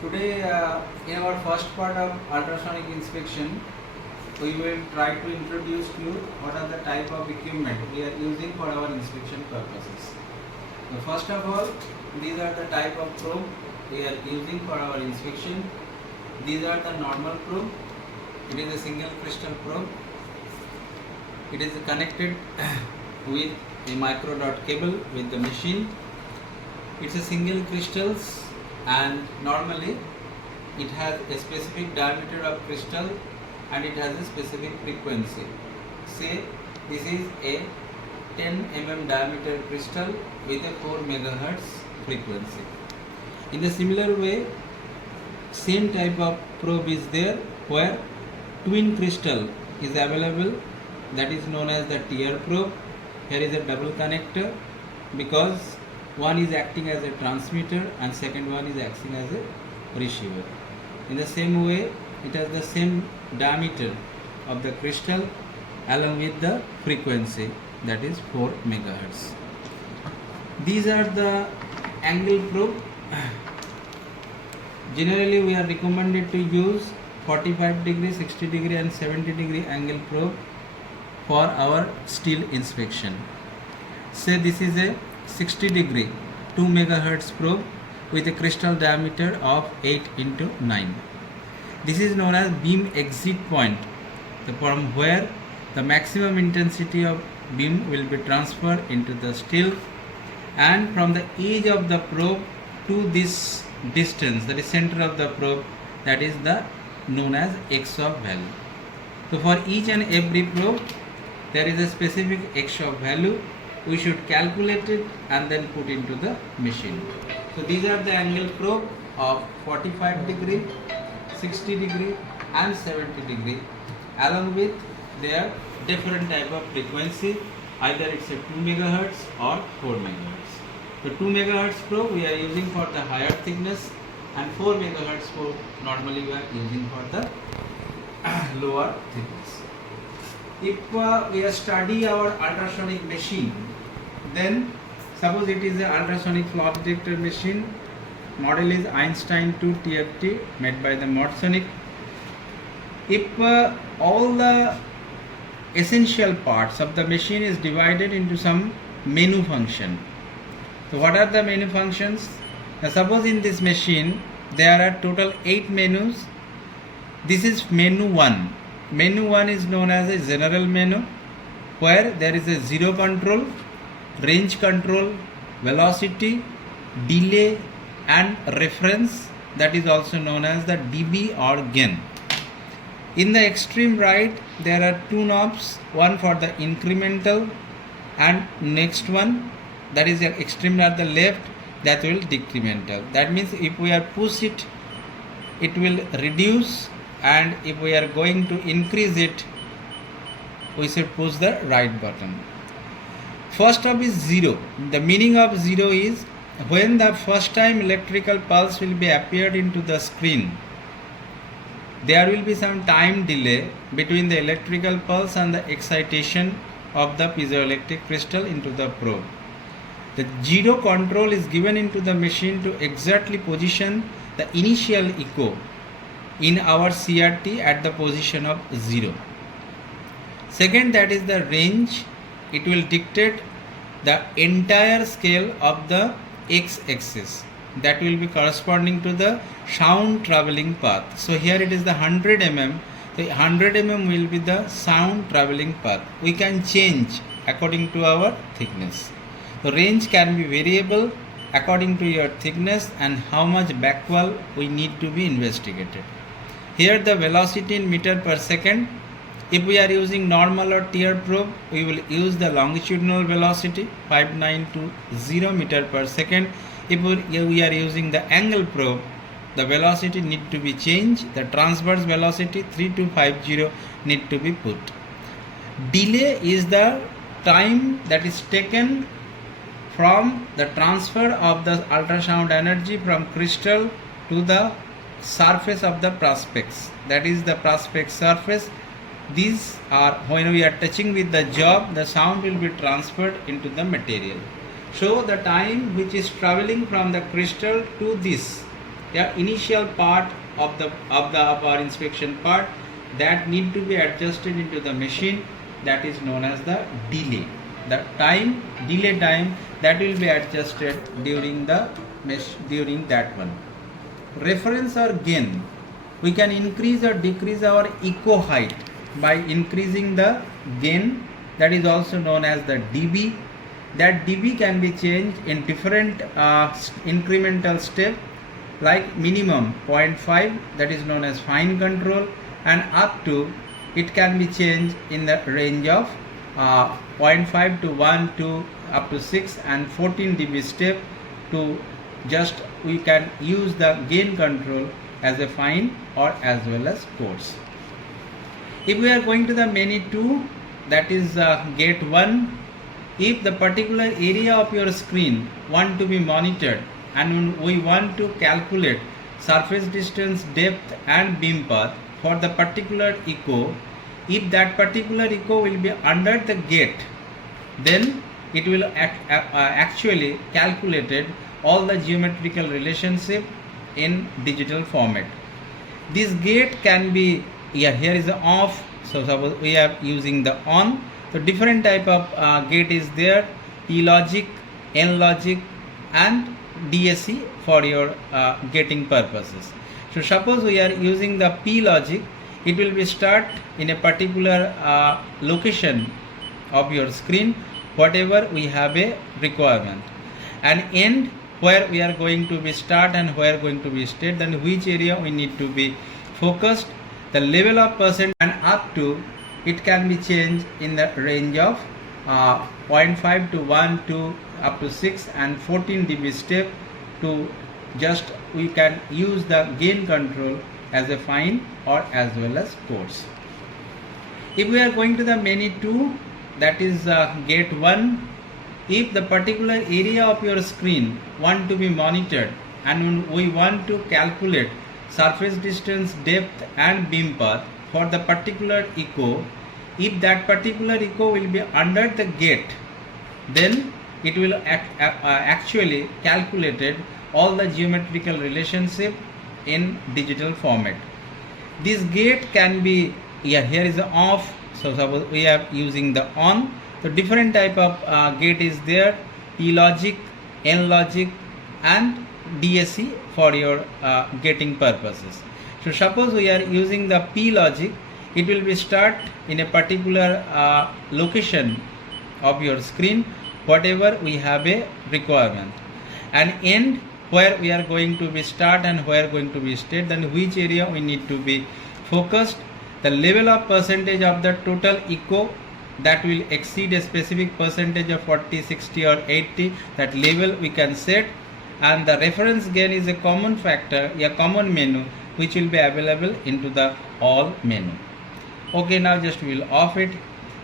Today, in our first part of ultrasonic inspection, we will try to introduce you what are the type of equipment we are using for our inspection purposes. So first of all, these are the type of probe we are using for our inspection. These are the normal probe. It is a single crystal probe. It is connected with a micro dot cable with the machine. It's a single crystals, and normally it has a specific diameter of crystal and it has a specific frequency. Say this is a 10 mm diameter crystal with a 4 megahertz frequency. In a similar way, same type of probe is there where twin crystal is available, that is known as the tear probe. Here is a double connector because one is acting as a transmitter and second one is acting as a receiver. In the same way, it has the same diameter of the crystal along with the frequency, that is 4 megahertz. These are the angle probe. Generally we are recommended to use 45 degree, 60 degree and 70 degree angle probe for our steel inspection. Say this is a 60 degree 2 megahertz probe with a crystal diameter of 8 into 9. This is known as beam exit point, from where the maximum intensity of beam will be transferred into the steel, and from the edge of the probe to this distance, that is center of the probe, that is the known as X of value. So for each and every probe there is a specific X of value. We should calculate it and then put into the machine. So these are the angle probe of 45 degree, 60 degree and 70 degree, along with their different type of frequency, either it's a 2 megahertz or 4 megahertz. So 2 megahertz probe we are using for the higher thickness, and 4 megahertz probe normally we are using for the lower thickness. If we study our ultrasonic machine, then suppose it is an ultrasonic flaw detector machine. Model is Einstein 2 TFT made by the Modsonic. If all the essential parts of the machine is divided into some menu function. So what are the menu functions? Now suppose in this machine there are total 8 menus. This is menu 1. Menu 1 is known as a general menu, where there is a zero control, range control, velocity, delay and reference, that is also known as the dB or gain. In the extreme right there are two knobs, one for the incremental and next one, that is the extreme at the left, that will decremental. That means if we are push it, it will reduce, and if we are going to increase it, we should push the right button. First up is 0. The meaning of 0 is when the first time electrical pulse will be appeared into the screen, there will be some time delay between the electrical pulse and the excitation of the piezoelectric crystal into the probe. The zero control is given into the machine to exactly position the initial echo in our CRT at the position of 0. Second, that is the range. It will dictate the entire scale of the x-axis, that will be corresponding to the sound traveling path. So here it is the 100 mm. The 100 mm will be the sound traveling path. We can change according to our thickness. The range can be variable according to your thickness and how much backwall we need to be investigated. Here the velocity in meter per second. If we are using normal or tear probe, we will use the longitudinal velocity 5920 meter per second. If we are using the angle probe, the velocity need to be changed. The transverse velocity 3250 need to be put. Delay is the time that is taken from the transfer of the ultrasound energy from crystal to the surface of the prospex, that is the prospex surface. These are when we are touching with the job, the sound will be transferred into the material. So the time which is traveling from the crystal to this yeah, initial part of our inspection part that need to be adjusted into the machine, that is known as the delay. The delay time that will be adjusted during the during that one. Reference or gain, we can increase or decrease our echo height by increasing the gain, that is also known as the dB. That dB can be changed in different incremental step, like minimum 0.5, that is known as fine control, and up to it can be changed in the range of 0.5 to 1 to up to 6 and 14 dB step. To just we can use the gain control as a fine or as well as coarse. If we are going to the menu 2, that is gate 1, if the particular area of your screen want to be monitored and we want to calculate surface distance, depth and beam path for the particular echo, if that particular echo will be under the gate, then it will actually calculated all the geometrical relationship in digital format. This gate can be, here is the off, so suppose we are using the on. So different type of gate is there, P logic, N logic and DSC for your gating purposes. So suppose we are using the P logic, it will be start in a particular location of your screen, whatever we have a requirement, and end where we are going to be start and where going to be state, then which area we need to be focused, the level of percent, and up to it can be changed in the range of 0.5 to 1 to up to 6 and 14 dB step. To just we can use the gain control as a fine or as well as coarse. If we are going to the menu 2, that is gate 1, if the particular area of your screen want to be monitored and we want to calculate surface distance, depth and beam path for the particular echo, if that particular echo will be under the gate, then it will actually calculated all the geometrical relationship in digital format. This gate can be, here is the off, so suppose we are using the on. So different type of gate is there, P logic, N logic and DSC for your gating purposes. So suppose we are using the P logic, it will be start in a particular location of your screen, whatever we have a requirement, and end where we are going to be start and where going to be state, then which area we need to be focused, the level of percentage of the total echo that will exceed a specific percentage of 40, 60 or 80, that level we can set, and the reference gain is a common factor, a common menu which will be available into the all menu. Okay, now just we will off it.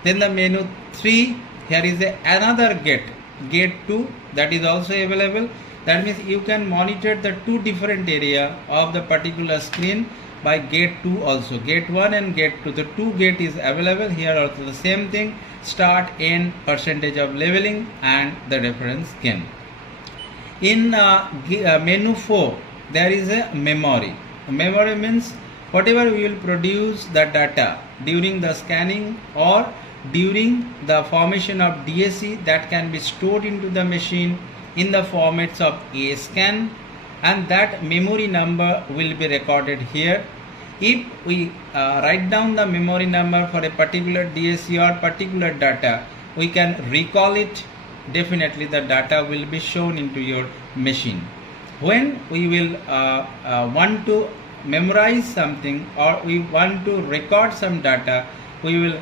Then the menu 3, here is another gate 2, that is also available. That means you can monitor the two different area of the particular screen by gate 2 also, gate 1 and gate 2. The two gate is available here, also the same thing, start, end, percentage of leveling and the reference gain. In menu 4, there is a memory. Memory means whatever we will produce the data during the scanning or during the formation of DSC, that can be stored into the machine in the formats of a scan, and that memory number will be recorded here. If we write down the memory number for a particular DSC or particular data, we can recall it. Definitely the data will be shown into your machine. When we will want to memorize something or we want to record some data, we will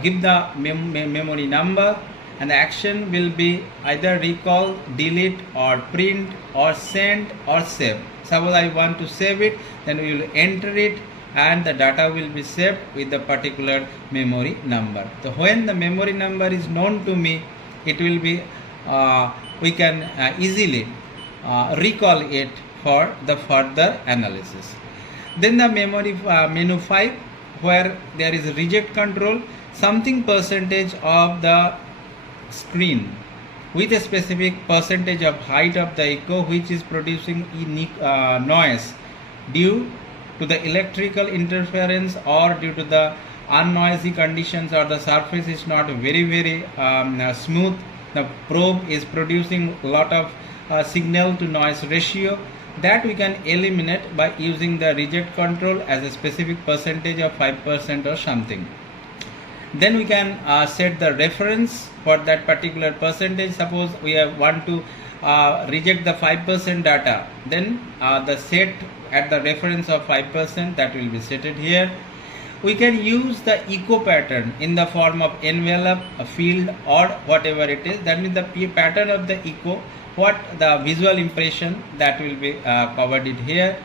give the memory number, and the action will be either recall, delete or print or send or save. Suppose I want to save it, then we will enter it and the data will be saved with the particular memory number. So when the memory number is known to me, it will be we can easily recall it for the further analysis. Then the memory menu 5, where there is reject control, something percentage of the screen with a specific percentage of height of the echo which is producing noise due to the electrical interference or due to the unnoisy conditions, or the surface is not very smooth. The probe is producing a lot of signal to noise ratio that we can eliminate by using the reject control as a specific percentage of 5% or something. Then we can set the reference for that particular percentage. Suppose we want to reject the 5% data, then the set at the reference of 5%, that will be set it here. We can use the echo pattern in the form of envelope, a field, or whatever it is. That means the pattern of the echo, what the visual impression, that will be covered it here.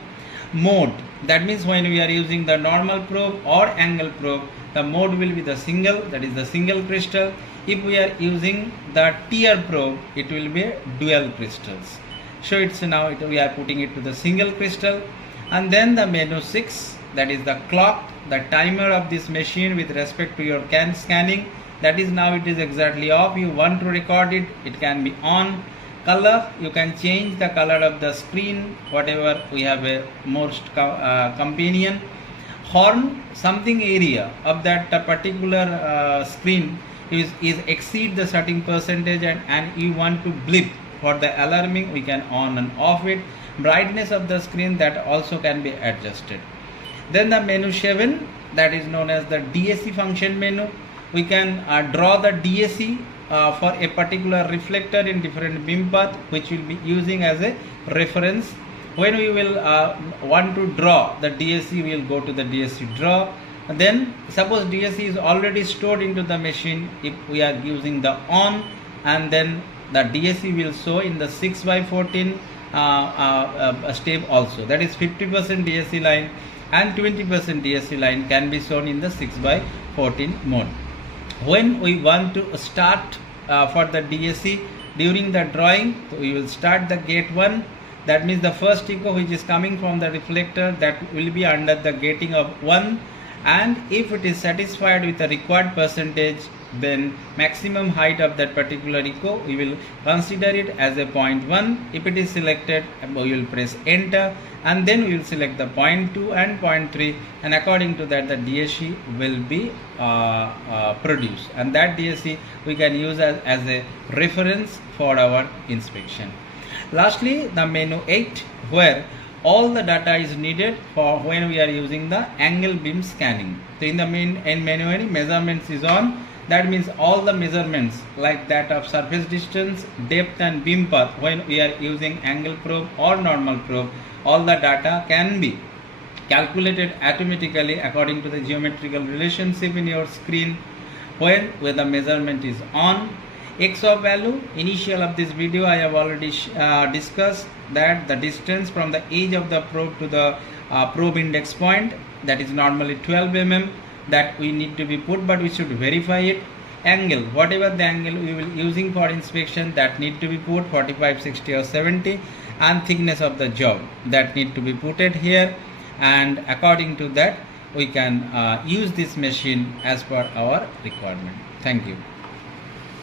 Mode, that means when we are using the normal probe or angle probe, the mode will be the single, that is the single crystal. If we are using the tier probe, it will be dual crystals. So it's now we are putting it to the single crystal. And then the menu 6, that is the clock, the timer of this machine with respect to your scanning. That is now it is exactly off. You want to record it, it can be on. Color, you can change the color of the screen, whatever we have a most companion. Horn, something area of that particular screen is exceed the certain percentage, and you want to blip for the alarming, we can on and off it. Brightness of the screen, that also can be adjusted. Then the menu 7, that is known as the DAC function menu. We can draw the DAC for a particular reflector in different beam path, which will be using as a reference. When we will want to draw the DAC, we will go to the DAC draw. And then suppose DAC is already stored into the machine, if we are using the on, and then the DAC will show in the 6x14 step also. That is 50% DAC line and 20% DAC line can be shown in the 6x14 mode. When we want to start for the DAC during the drawing, so we will start the gate 1. That means the first echo which is coming from the reflector, that will be under the gating of 1, and if it is satisfied with the required percentage, then maximum height of that particular echo, we will consider it as a 0.1. If it is selected, we will press enter, and then we will select the 0.2 and 0.3, and according to that the DAC will be produced, and that DAC we can use as a reference for our inspection. Lastly, the menu 8, where all the data is needed for when we are using the angle beam scanning. So in the menu 8, measurements is on. That means all the measurements like that of surface distance, depth and beam path, when we are using angle probe or normal probe, all the data can be calculated automatically according to the geometrical relationship in your screen when the measurement is on. XOF value, initial of this video I have already discussed that the distance from the edge of the probe to the probe index point, that is normally 12 mm, that we need to be put, but we should verify it. Angle, whatever the angle we will using for inspection, that need to be put 45, 60 or 70, and thickness of the job, that need to be put it here, and according to that we can use this machine as per our requirement. Thank you.